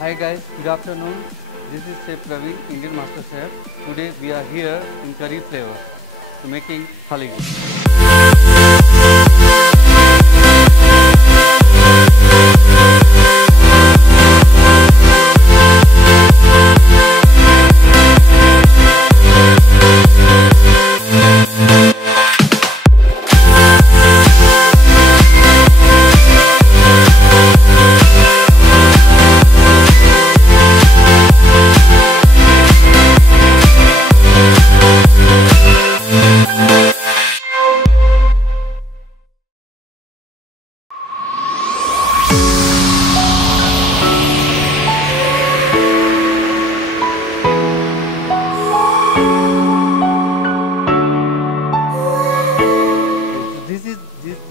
Hi guys, good afternoon. This is Chef Praveen, Indian Master Chef. Today we are here in curry flavor to making halim.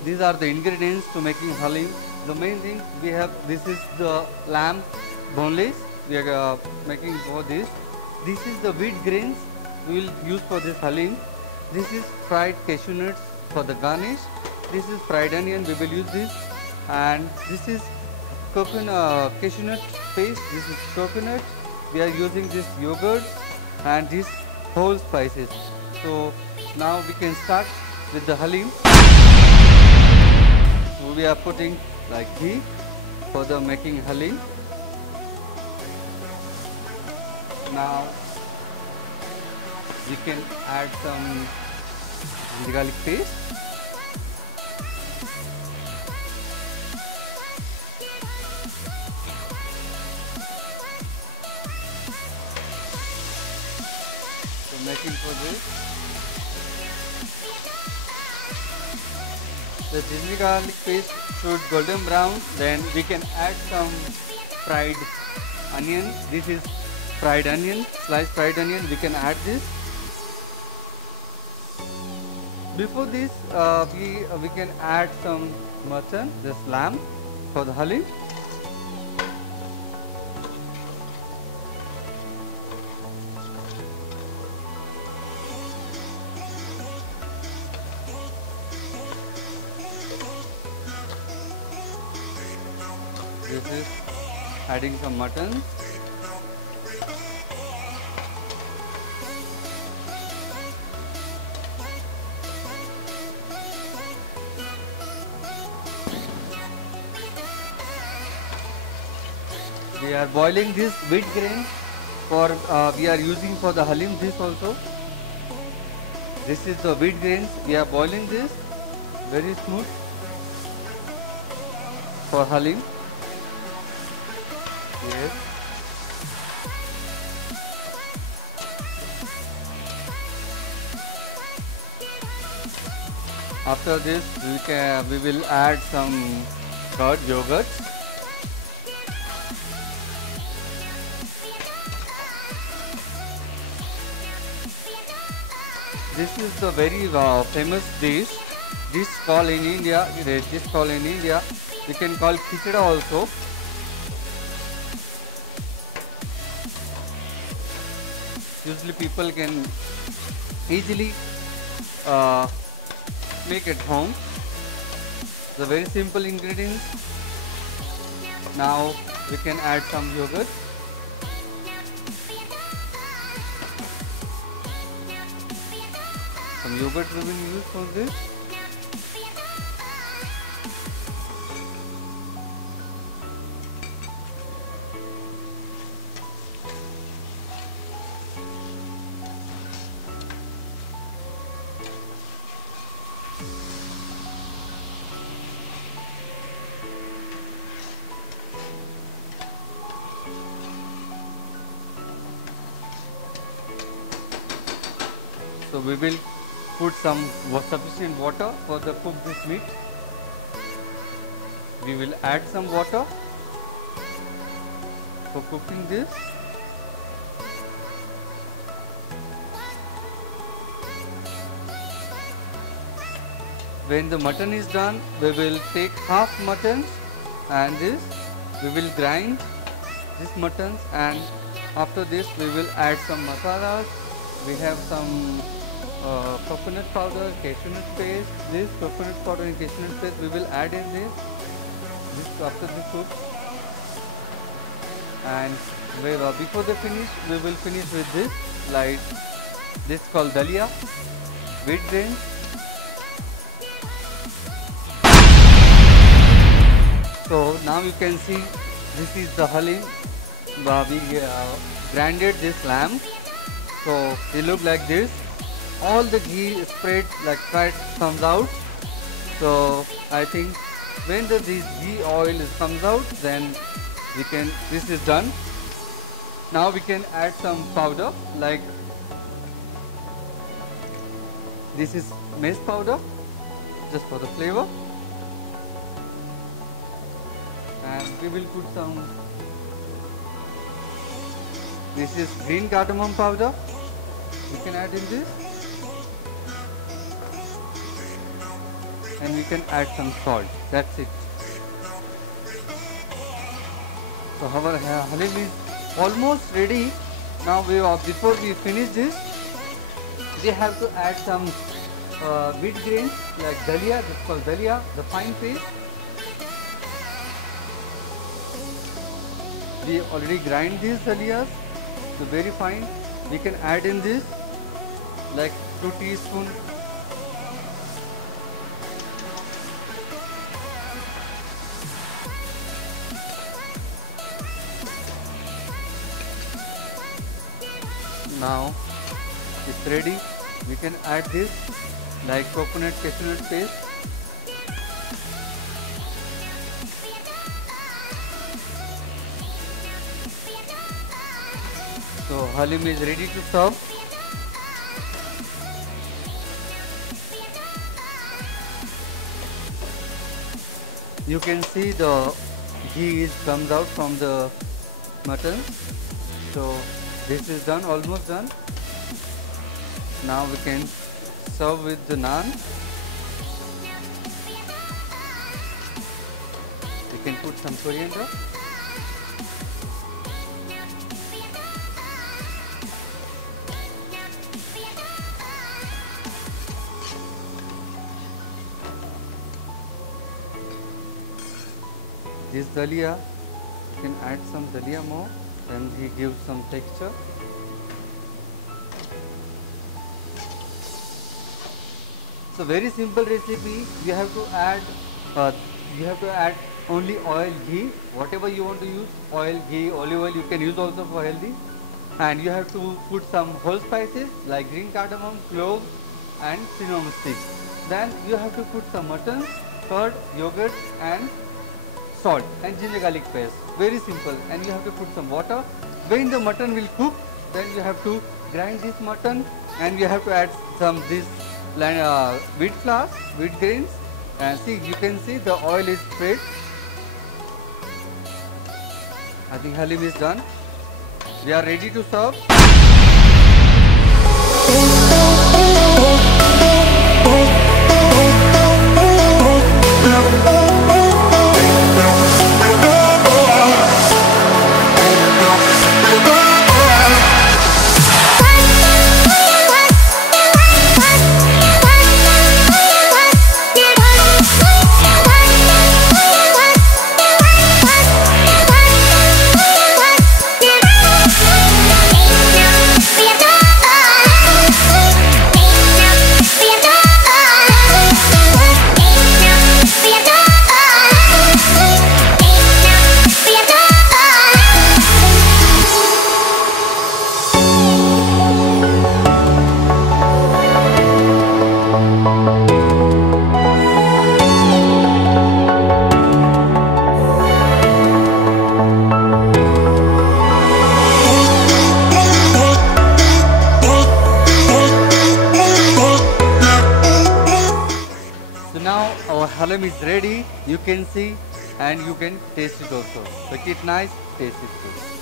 These are the ingredients to making halim. The main thing we have, this is the lamb boneless. We are making for this. This is the wheat grains we will use for this halim. This is fried cashew nuts for the garnish. This is fried onion, we will use this. And this is coconut cashew nut paste. This is coconut. We are using this yogurt and these whole spices. So now we can start with the halim. So we are putting like ghee for the making halim. Now we can add some garlic paste. So making for this. The ginger garlic paste should golden brown. Then we can add some fried onion. This is fried onion, sliced fried onion. We can add this. Before this, we can add some mutton, this lamb for the halim. This is adding some mutton. We are boiling this wheat grain for we are using for the halim. This also. This is the wheat grains. We are boiling this very smooth for halim. Yes. After this, we will add some curd yogurt. This is the very famous dish. This called in India. This called in India. We can call khichda also. Usually people can easily make at home. The very simple ingredients. Now we can add some yogurt. Some yogurt we will use for this. So we will put some sufficient water for the cook this meat. We will add some water for cooking this. When the mutton is done, we will take half mutton and this we will grind this mutton, and after this we will add some masalas. We have some coconut powder, cashew nut paste. This coconut powder and cashew nut paste we will add in this after the soup. And before they finish, we will finish with this, like this called dalia, wheat grains. So now you can see this is the halim. We grinded this lamb, so it look like this. All the ghee spread like fat comes out. So I think when this ghee oil comes out, then this is done. Now we can add some powder, like this is maize powder, just for the flavor. And we will put some, this is green cardamom powder, we can add in this. And we can add some salt, that's it. So our halim is almost ready. Now before we finish this, we have to add some wheat grains like dalia, this is called dalia, the fine paste. We already grind these dalias, so very fine. We can add in this like 2 teaspoons. Now it's ready. We can add this like coconut cashew nut paste. So halim is ready to serve. You can see the ghee comes out from the mutton. So this is done, almost done. Now we can serve with the naan. We can put some coriander. This dalia, you can add some dalia more, and he gives some texture. So very simple recipe. You have to add only oil, ghee, whatever you want to use, oil, ghee, olive oil, you can use also for healthy. And you have to put some whole spices like green cardamom, clove and cinnamon sticks. Then you have to put some mutton, curd, yogurt and salt and ginger garlic paste. Very simple. And you have to put some water. When the mutton will cook, then you have to grind this mutton, and you have to add some this wheat flour, wheat grains, and see, you can see the oil is spread. I think halim is done. We are ready to serve. Now our halim is ready, you can see, and you can taste it also. Make it nice, taste it good.